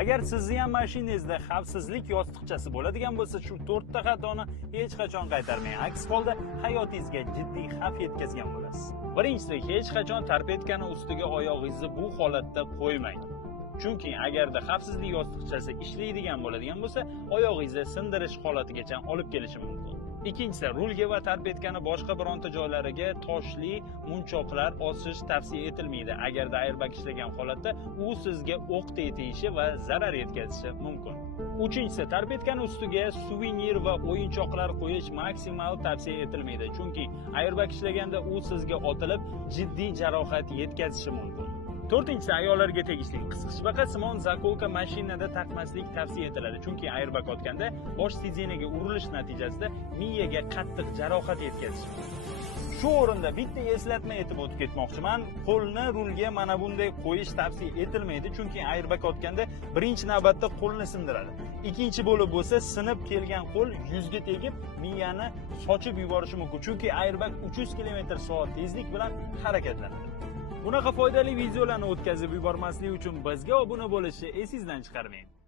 Agar sizni ham mashinangizda xavfsizlik yostiqchasi bo'ladigan bo'lsa, shu 4 ta xatoni hech qachon qaytarmang. Aks holda hayotingizga jiddiy xavf yetkazgan bo'lasiz. Birinchisi, hech qachon tarpetkani ustiga oyog'ingizni bu holatda qo'ymang. Chunki agarda xavfsizlik yostiqchasi ishlaydigan bo'ladigan bo'lsa, oyog'ingizni sindirish holatigacha olib kelishi mumkin. Ikkinchisi, rulga va tarpetkani boshqa bironta joylariga toshli munchoqlar osish tavsiya etilmaydi. Agarda airbag ishlagan holatda u sizga o'qday tegishi va zarar yetkazishi mumkin. Uchinchisi, tarpetkani ustiga suvenir va o'yinchoqlar qo'yish maksimal tavsiya etilmaydi. Chunki airbag ishlaganda u sizga otilib, jiddiy jarohat yetkazishi mumkin. To'rtinchisi, ayollarga tegishli qisqichbaqa simon zakolka mashinada taqmaslik tavsiya etiladi. Chunki airbag otganda bosh sidenaga urilish natijasida miyaga qattiq jarohat yetkazishi mumkin. Shu o'rinda bitta eslatma aytib o'tib ketmoqchiman. Qo'lni rulga mana bunday qo'yish tavsiya etilmaydi, chunki airbag otganda birinchi navbatda qo'lni sindiradi. Ikkinchi bo'lib bo'lsa, sinib kelgan qo'l yuzga tegib, miyani sochib yuborishi mumkin. Chunki airbag 300 km/s tezlik bilan harakatlanadi. Bunaqa foydali videolarni o'tkazib yubormaslik uchun bizga obuna bo'lishni esingizdan chiqarmang.